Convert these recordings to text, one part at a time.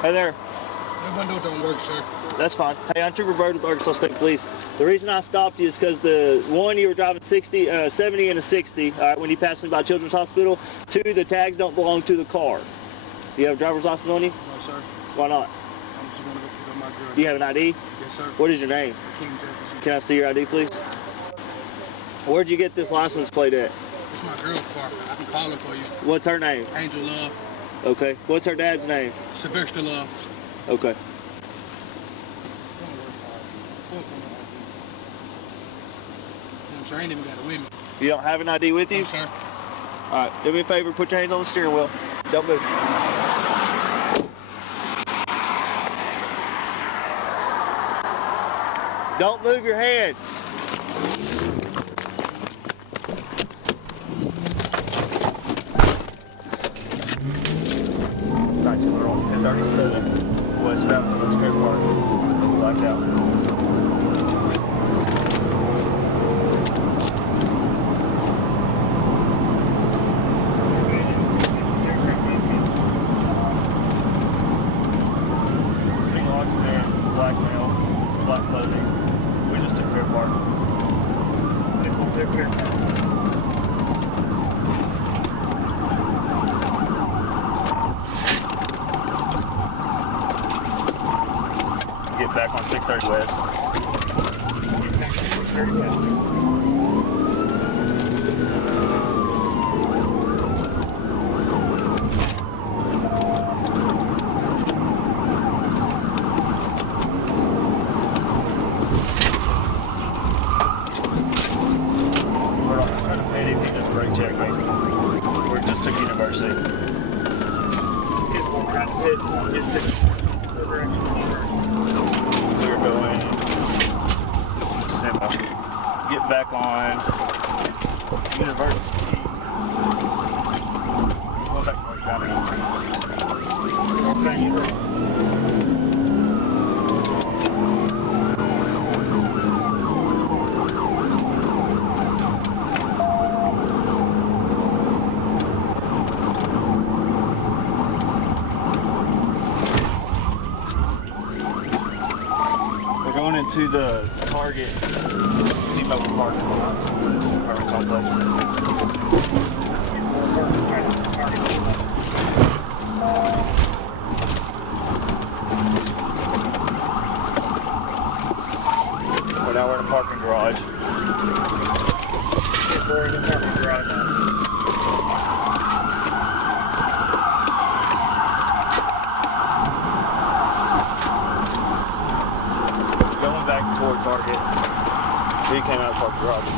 Hey there. That window don't work, sir. That's fine. Hey, I'm Trooper Byrd with Arkansas State Police. The reason I stopped you is because one, you were driving 70 and a 60 when you passed me by Children's Hospital. Two, the tags don't belong to the car. Do you have a driver's license on you? No, sir. Why not? I'm just going to go pick up my girl. Do you have an ID? Yes, sir. What is your name? King Jefferson. Can I see your ID, please? Where'd you get this license plate at? It's my girl's car. I can call it for you. What's her name? Angel Love. Okay. What's her dad's name? Sylvester Love. Okay. I ain't even got it with me. You don't have an ID with you? No, sir. All right. Do me a favor. Put your hands on the steering wheel. Don't move. Don't move your hands. Right, so we're on 1037 westbound from the Script Park. Blacked out. Black male, black clothing. We just took care of Park. They pulled their clear car. Get back on 630 West. Get back on 630 West. Brake check, we're just to University. We're going, get back on University. Go back to going into the Target T-Mobile parking lot for this apartment complex. Well, now we're in a parking garage. We're in the parking garage now. Back toward Target. He came out of Park Garage.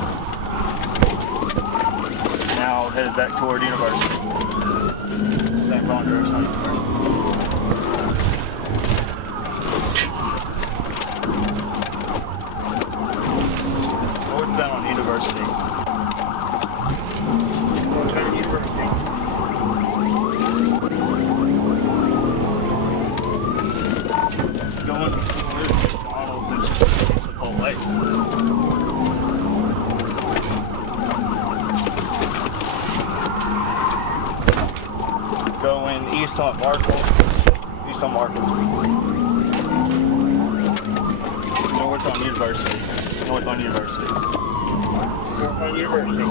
Now headed back toward University. Same wrong direction. Northbound on University. Northbound on University. Going Going east on Markham. East on Markham. North on University. North on University. North on University.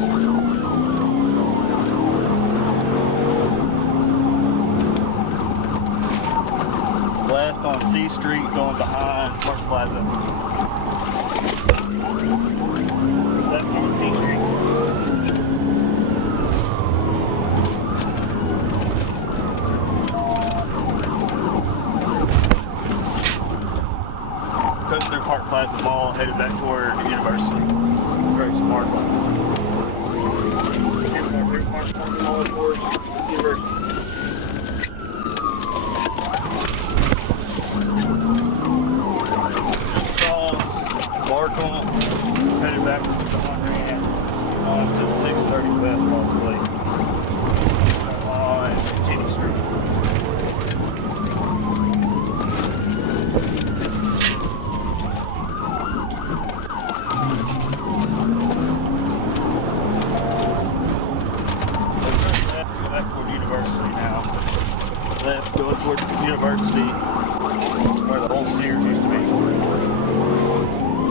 Left on C Street, going behind Park Plaza. Left on C Street. Cutting through Park Plaza Mall, headed back toward University. Grace Markham. Headed through Park Plaza Mall towards University. Markham, headed back to the 100 on to 630 West possibly on Jenny Street. Where the old Sears used to be.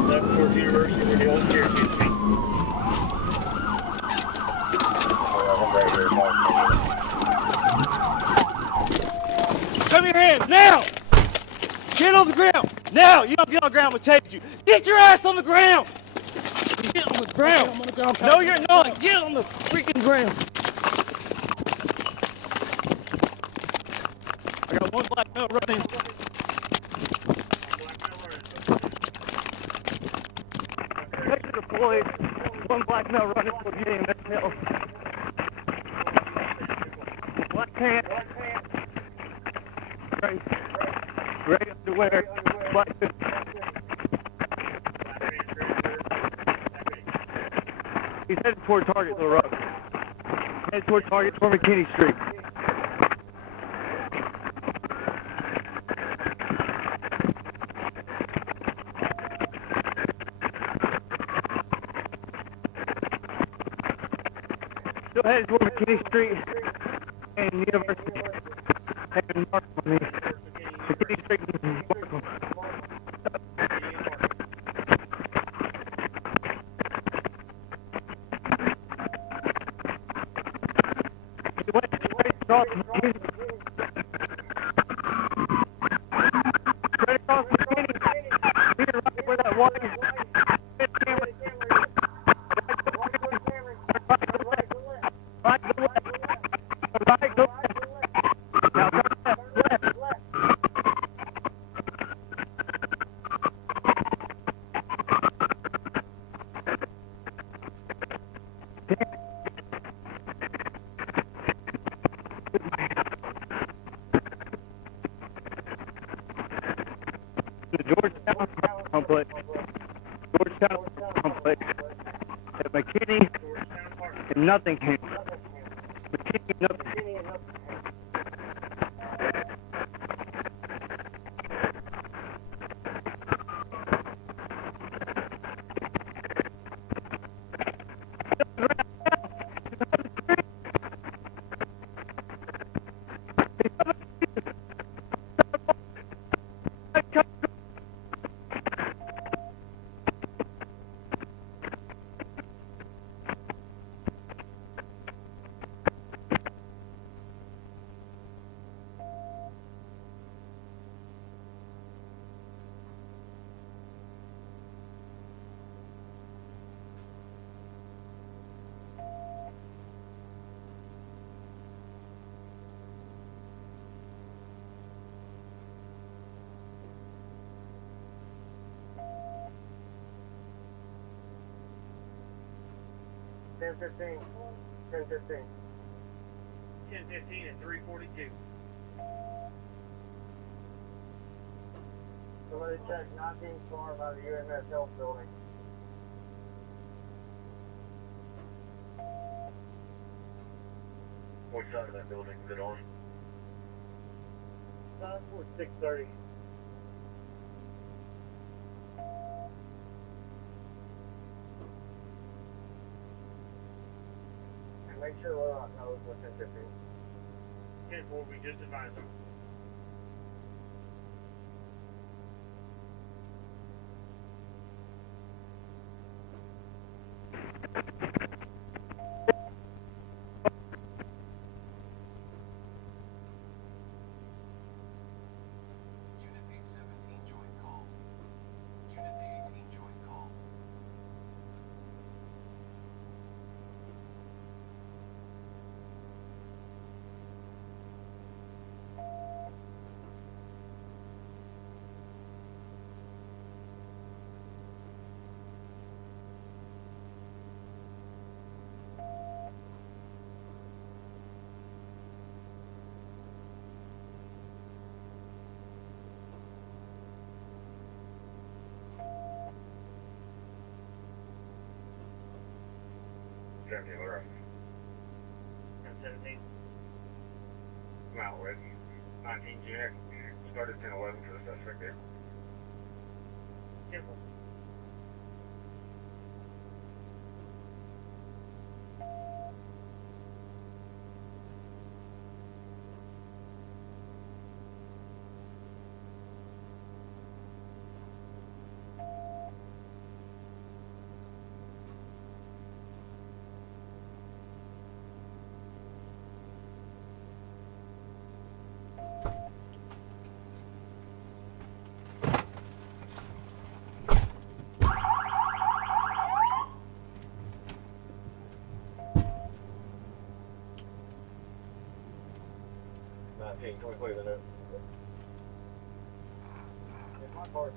That's towards the university where the old Sears used to be. Show me your hands, now! Get on the ground! Now! You don't get on the ground, I'm gonna take you. Get your ass on the ground! Get on the ground! I'm on the ground. No, you're not! Get on the freaking ground! I got one black male running. Section deployed. One black male running for the EMS hill. Black pants. Gray underwear. Black suit. He's headed toward Target, Little Rock. Headed toward Target for McKinney Street. Still headed toward McKinney Street and University. Having marked on me. McKinney Street and Markham. He went straight across McKinney. Straight across McKinney. Here, right where that water is. The Georgetown complex at McKinney and Nottingham. McKinney and Nottingham. Ten 15. 10-15 at 342. Somebody check 19 car by the UMS Health Building. What side of that building is it on? Towards 630. Make sure Little knows what's in 15. 10-4, we just advised them. Unit A-17 joint call. Unit A-18 joint call. Jeremy, where are you? 17. I'm out with 19 generic. Started 10-11 for the suspect there. 10-4. 19, 20 Cleveland. It's my car.